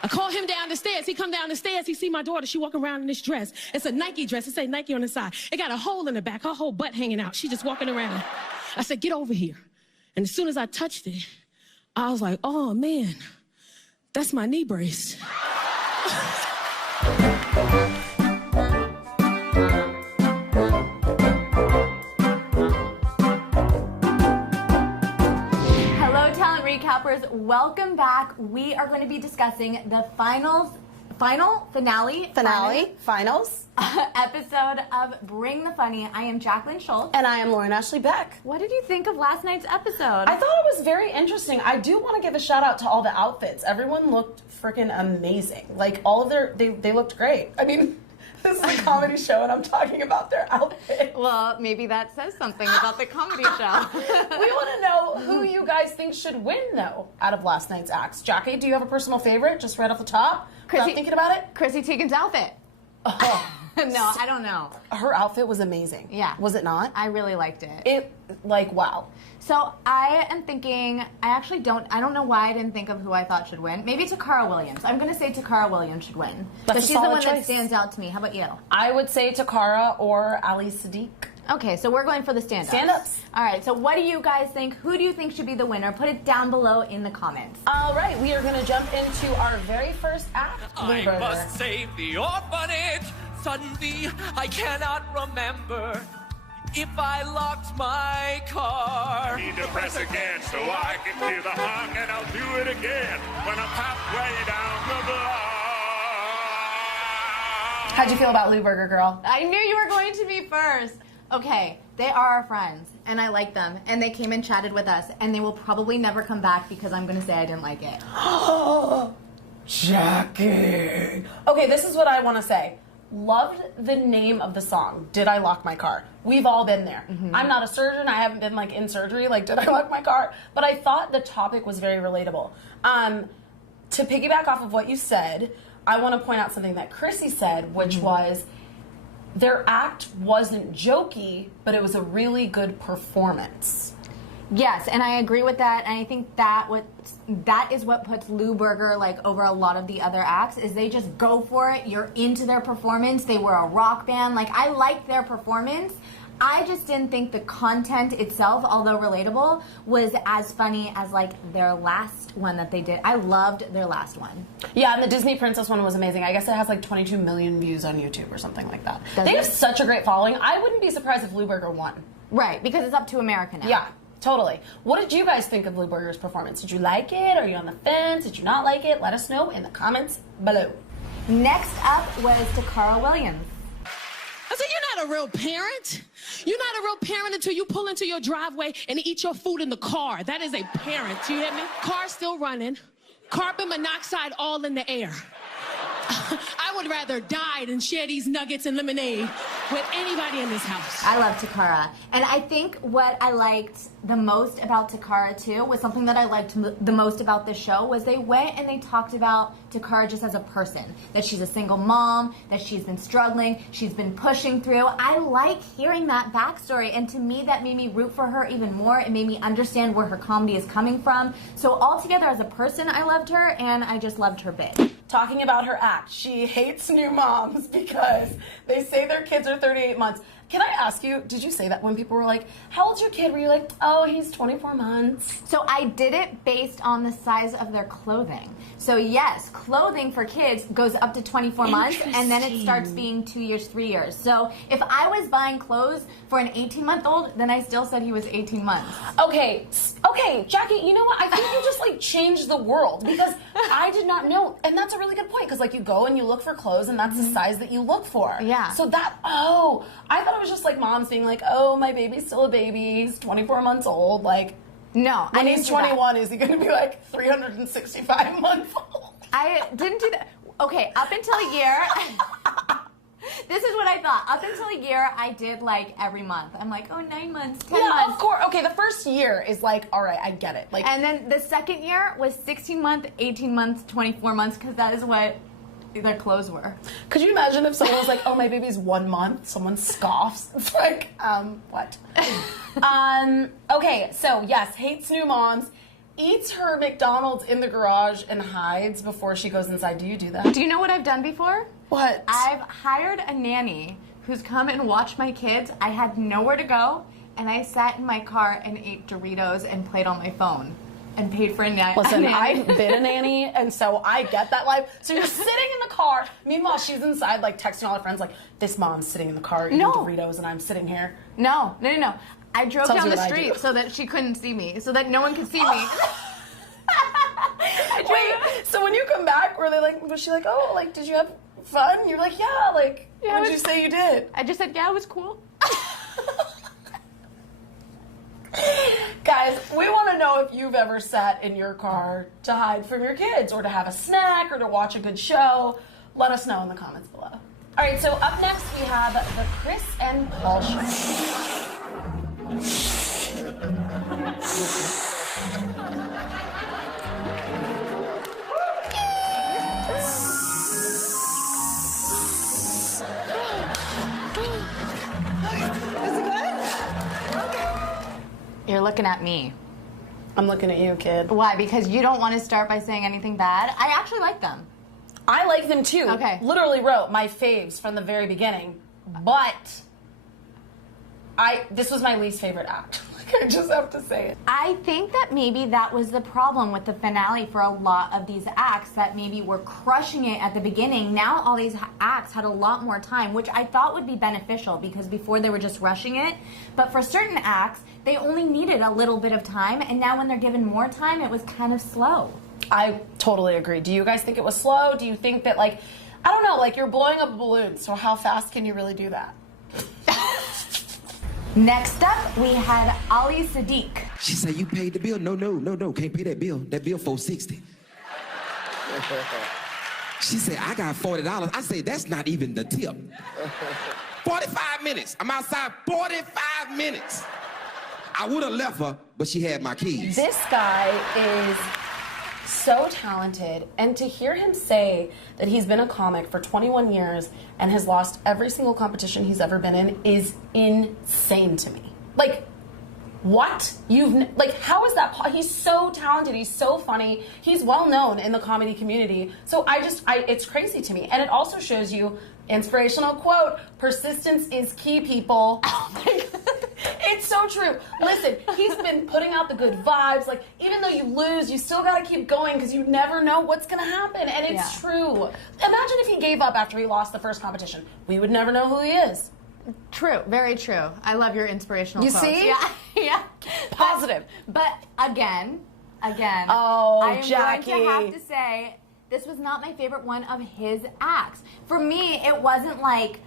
I call him down the stairs. He come down the stairs. He see my daughter. She walking around in this dress. It's a Nike dress. It say Nike on the side. It got a hole in the back. Her whole butt hanging out. She just walking around. I said, get over here. And as soon as I touched it, I was like, oh, man, that's my knee brace. Recappers, welcome back. We are going to be discussing the finals episode of Bring the Funny. I am Jacqueline Schultz. And I am Lauren Ashley Beck. What did you think of last night's episode? I thought it was very interesting. I do want to give a shout out to all the outfits. Everyone looked freaking amazing. Like, all of they looked great. I mean, this is a comedy show and I'm talking about their outfits. Well, maybe that says something about the comedy show. We want to know who you guys think should win, though, out of last night's acts. Jackie, do you have a personal favorite, just right off the top? Without thinking about it? Chrissy Teigen's outfit. Oh. No, I don't know. Her outfit was amazing. Yeah. Was it not? I really liked it. Wow. So I am thinking, I don't know why I didn't think of who I thought should win. Maybe Takara Williams. I'm going to say Takara Williams should win. That's she's the one that stands out to me. How about you? I would say Takara or Ali Sadiq. Okay, so we're going for the stand-ups. Stand-ups. All right, so what do you guys think? Who do you think should be the winner? Put it down below in the comments. All right, we are going to jump into our very first act. I must save the orphanage. Suddenly, I cannot remember if I locked my car. Need to press again so I can feel the hung, and I'll do it again when I'm halfway down the block. How'd you feel about Lou Burger, girl? I knew you were going to be first. Okay, they are our friends, and I like them, and they came and chatted with us, and they will probably never come back because I'm going to say I didn't like it. Jackie. Okay, this is what I want to say. Loved the name of the song, Did I Lock My Car? We've all been there. Mm-hmm. I'm not a surgeon. I haven't been in surgery. Did I lock my car? But I thought the topic was very relatable. To piggyback off of what you said, I want to point out something that Chrissy said, which was their act wasn't jokey, but it was a really good performance. Yes, and I agree with that, and I think that is what puts Lou Burger over a lot of the other acts, is they just go for it. You're into their performance. They were a rock band. I liked their performance. I just didn't think the content itself, although relatable, was as funny as their last one that they did. I loved their last one. Yeah, and the Disney Princess one was amazing. I guess it has 22 million views on YouTube or something like that. They have such a great following. I wouldn't be surprised if Lou Burger won. Right, because it's up to America now. Yeah. Totally. What did you guys think of Lou Burger's performance? Did you like it? Are you on the fence? Did you not like it? Let us know in the comments below. Next up was Takara Williams. I said, you're not a real parent. You're not a real parent until you pull into your driveway and eat your food in the car. That is a parent. You hear me? Car still running. Carbon monoxide all in the air. I would rather die than share these nuggets and lemonade with anybody in this house. I love Takara. And I think what I liked the most about Takara, too, was something that I liked the most about this show, was they went and they talked about Takara just as a person. That she's a single mom, that she's been struggling, she's been pushing through. I like hearing that backstory, and to me, that made me root for her even more. It made me understand where her comedy is coming from. So altogether, as a person, I loved her, and I just loved her bit. Talking about her act, she hates new moms because they say their kids are 38 months. Can I ask you, did you say that when people were like, how old's your kid? Were you like, oh, he's 24 months? So I did it based on the size of their clothing. So yes, clothing for kids goes up to 24 months, and then it starts being 2 years, 3 years. So if I was buying clothes for an 18-month-old, then I still said he was 18 months. Okay, Jackie, you know what? I think you just changed the world, because I did not know, and that's a really good point, because you go and you look for clothes, and that's the size that you look for. Yeah. So I thought it was just moms being oh, my baby's still a baby, he's 24 months old, No, when he's 21, is he going to be 365 months old? I didn't do that. Okay, up until a year, this is what I thought. Up until a year, I did every month. I'm oh, 9 months, 10 months. Yeah, of course. Okay, the first year is all right, I get it. And then the second year was 16 months, 18 months, 24 months, because that is what their clothes were. Could you imagine if someone was oh, my baby's 1 month? Someone scoffs. It's what? Okay, so yes, hates new moms. eats her McDonald's in the garage and hides before she goes inside. Do you do that? Do you know what I've done before? What? I've hired a nanny who's come and watched my kids. I had nowhere to go, and I sat in my car and ate Doritos and played on my phone and paid for a nanny. Listen, I've been a nanny, and so I get that life. So you're sitting in the car. Meanwhile, she's inside, like, texting all her friends, like, this mom's sitting in the car eating Doritos, and I'm sitting here. No. I drove Tells down you the what I street do. so that she couldn't see me, so that no one could see me. Wait, so when you come back, were they like, was she like, oh, like, did you have fun? You're like, yeah, like, what did you say you did? I just said, yeah, it was cool. Guys, we want to know if you've ever sat in your car to hide from your kids or to have a snack or to watch a good show. Let us know in the comments below. All right, so up next we have the Chris and Paul show. You're looking at me. I'm looking at you, kid. Why? Because you don't want to start by saying anything bad? I actually like them. I like them too. Okay. Literally wrote my faves from the very beginning, but this was my least favorite act. Like, I just have to say it. I think that maybe that was the problem with the finale for a lot of these acts, that maybe were crushing it at the beginning. Now all these acts had a lot more time, which I thought would be beneficial because before they were just rushing it. But for certain acts, they only needed a little bit of time, and now when they're given more time, it was kind of slow. I totally agree. Do you guys think it was slow? Do you think that, like, I don't know, like, you're blowing up a balloon, so how fast can you really do that? Next up, we had Ali Sadiq. She said, you paid the bill? No, can't pay that bill. That bill $460. She said, I got $40. I said, that's not even the tip. 45 minutes. I'm outside 45 minutes. I would have left her, but she had my keys. This guy is so talented, and to hear him say that he's been a comic for 21 years and has lost every single competition he's ever been in is insane to me. Like, what? How is that? He's so talented. He's so funny. He's well known in the comedy community. So it's crazy to me. And it also shows you, inspirational quote, persistence is key, people. Oh my God. It's so true. Listen, he's been putting out the good vibes. Like, even though you lose, you still gotta keep going because you never know what's gonna happen. And it's true. Imagine if he gave up after he lost the first competition. We would never know who he is. True, very true. I love your inspirational quotes. You see? Yeah. Positive. But again, oh, I am Jackie. going to have to say, this was not my favorite one of his acts. For me, it wasn't like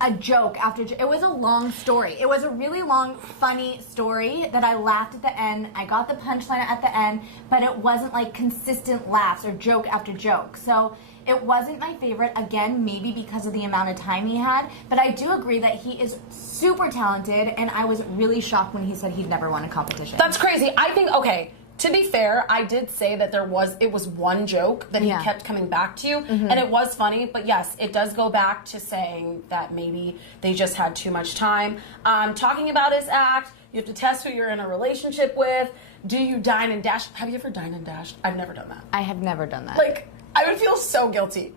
a joke after it was a long story. It was a really long, funny story that I laughed at the end. I got the punchline at the end, but it wasn't like consistent laughs or joke after joke. So it wasn't my favorite, again, maybe because of the amount of time he had, but I do agree that he is super talented, and I was really shocked when he said he'd never won a competition. That's crazy. I think, okay, to be fair, I did say that it was one joke that he kept coming back to, and it was funny, but yes, it does go back to saying that maybe they just had too much time. Talking about his act, you have to test who you're in a relationship with. Do you dine and dash? Have you ever dined and dashed? I've never done that. I have never done that. Like, I would feel so guilty.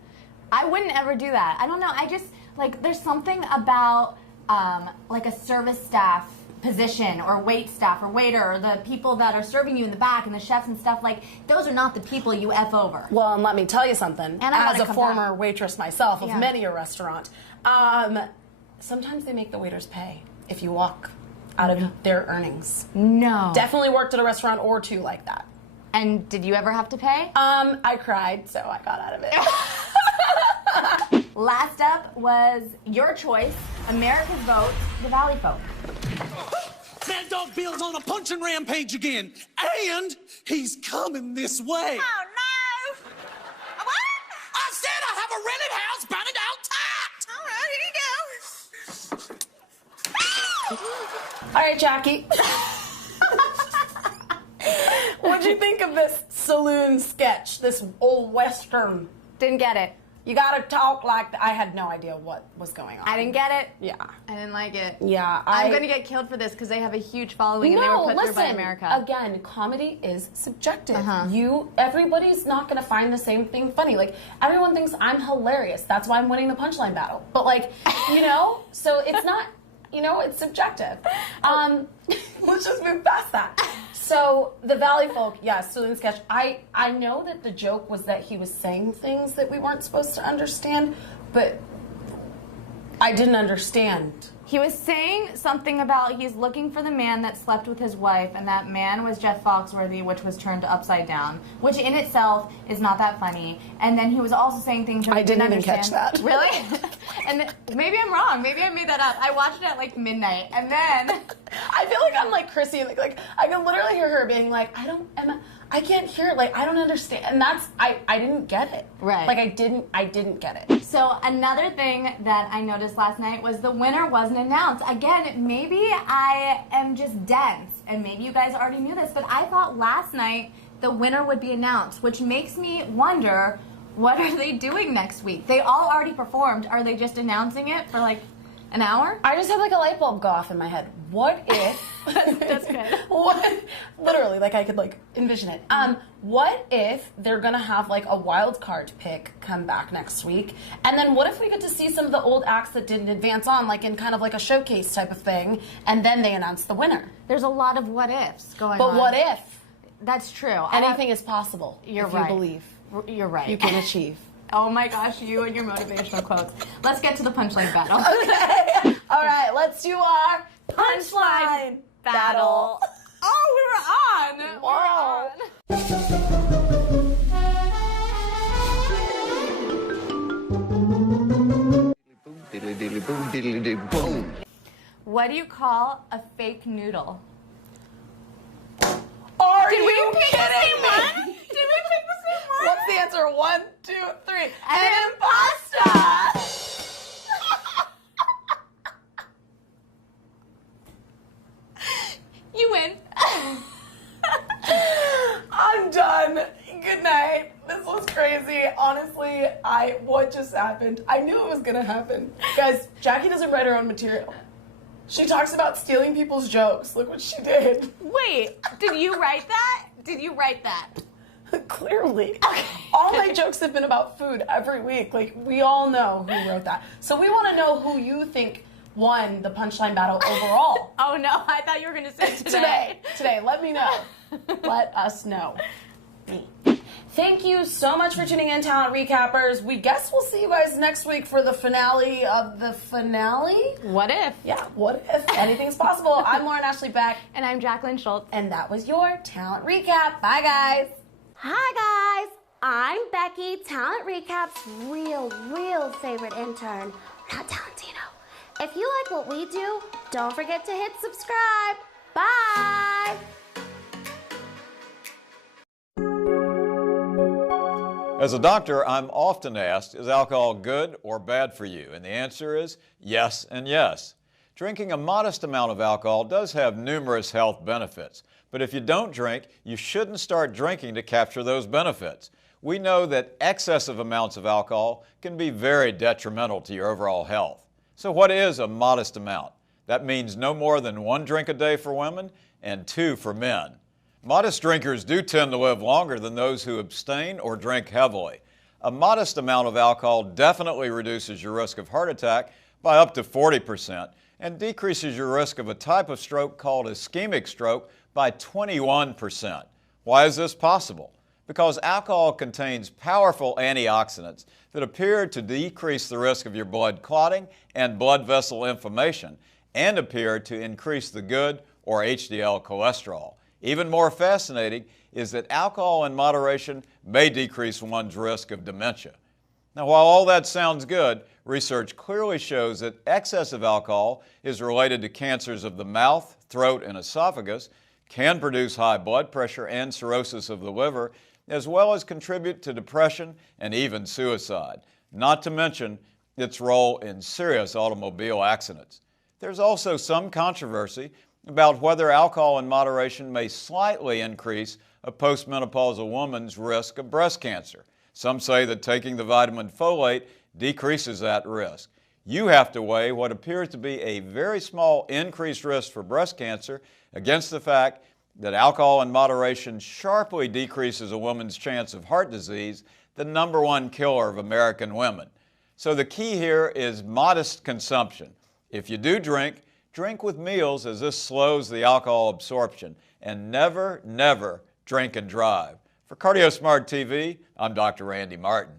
I wouldn't ever do that. I don't know. I just, like, there's something about, like, a service staff position or wait staff or waiter or the people that are serving you in the back and the chefs and stuff, like, those are not the people you F over. Well, and let me tell you something. And I as a former waitress myself of many a restaurant, sometimes they make the waiters pay if you walk out of their earnings. No. Definitely worked at a restaurant or two like that. And did you ever have to pay? I cried, so I got out of it. Last up was your choice, America's Vote, the Valley Folk. Mad Dog Bill's on a punching rampage again, and he's coming this way. Oh, no! What? I said I have a rented house bounded out tight. All right, here you go. All right, Jackie. What'd you think of this saloon sketch, this old Western? Didn't get it. You gotta talk like I had no idea what was going on. I didn't get it. Yeah. I didn't like it. Yeah. I'm gonna get killed for this because they have a huge following and they were put through by America. Again, comedy is subjective. Everybody's not gonna find the same thing funny. Like, everyone thinks I'm hilarious. That's why I'm winning the punchline battle. But like, so it's not, it's subjective. Let's just move past that. So the Valley Folk, Sullivan sketch. I know that the joke was that he was saying things that we weren't supposed to understand, but I didn't understand. He was saying something about he's looking for the man that slept with his wife, and that man was Jeff Foxworthy, which was turned upside down, which in itself is not that funny. And then he was also saying things that I didn't even catch that. Really? And maybe I'm wrong. Maybe I made that up. I watched it at like midnight, and then I feel like I'm like Chrissy, like I can literally hear her being like, I can't hear it, like I don't understand, and that's I didn't get it. Right. Like I didn't get it. So another thing that I noticed last night was the winner wasn't announced. Again, maybe I am just dense, and maybe you guys already knew this, but I thought last night the winner would be announced, which makes me wonder, what are they doing next week? They all already performed. Are they just announcing it for like an hour? I just had like a light bulb go off in my head. What if That's good. Literally, like I could like envision it. What if they're gonna have like a wild card pick come back next week, and then what if we get to see some of the old acts that didn't advance on, like in kind of like a showcase type of thing, and then they announce the winner? There's a lot of what ifs going on. But what if? That's true. Anything is possible. You're if right. You believe. You're right. You can achieve. Oh my gosh, you and your motivational quotes. Let's get to the punchline battle. Okay. All right, let's do our punchline battle. Oh, we were on. Wow. What do you call a fake noodle? Are Did we you pick the kidding same me? one? Did we pick the same one? What's the answer? 1, 2, 3. An imposter! You win. I'm done. Good night. This was crazy. Honestly, what just happened? I knew it was gonna happen. Guys, Jackie doesn't write her own material. She talks about stealing people's jokes. Look what she did. Wait, did you write that? Did you write that? Clearly. All my jokes have been about food every week. Like, we all know who wrote that. So we want to know who you think won the punchline battle overall. Oh no, I thought you were gonna say today. Today. Let me know. Let us know. Thank you so much for tuning in, Talent Recappers. We guess we'll see you guys next week for the finale of the finale. What if? Yeah, what if? Anything's possible. I'm Lauren Ashley Beck. And I'm Jacqueline Schultz. And that was your Talent Recap. Bye, guys. Hi guys, I'm Becky, Talent Recap's real favorite intern, not Talentino. If you like what we do, don't forget to hit subscribe. Bye! As a doctor, I'm often asked, is alcohol good or bad for you? And the answer is yes and yes. Drinking a modest amount of alcohol does have numerous health benefits. But if you don't drink, you shouldn't start drinking to capture those benefits. We know that excessive amounts of alcohol can be very detrimental to your overall health. So what is a modest amount? That means no more than 1 drink a day for women and 2 for men. Modest drinkers do tend to live longer than those who abstain or drink heavily. A modest amount of alcohol definitely reduces your risk of heart attack by up to 40% and decreases your risk of a type of stroke called ischemic stroke by 21%. Why is this possible? Because alcohol contains powerful antioxidants that appear to decrease the risk of your blood clotting and blood vessel inflammation and appear to increase the good or HDL cholesterol. Even more fascinating is that alcohol in moderation may decrease one's risk of dementia. Now, while all that sounds good, research clearly shows that excessive alcohol is related to cancers of the mouth, throat, and esophagus, can produce high blood pressure and cirrhosis of the liver, as well as contribute to depression and even suicide, not to mention its role in serious automobile accidents. There's also some controversy about whether alcohol in moderation may slightly increase a postmenopausal woman's risk of breast cancer. Some say that taking the vitamin folate decreases that risk. You have to weigh what appears to be a very small increased risk for breast cancer against the fact that alcohol in moderation sharply decreases a woman's chance of heart disease, the #1 killer of American women. So the key here is modest consumption. If you do drink, drink with meals, as this slows the alcohol absorption. And never, never drink and drive. For CardioSmart TV, I'm Dr. Randy Martin.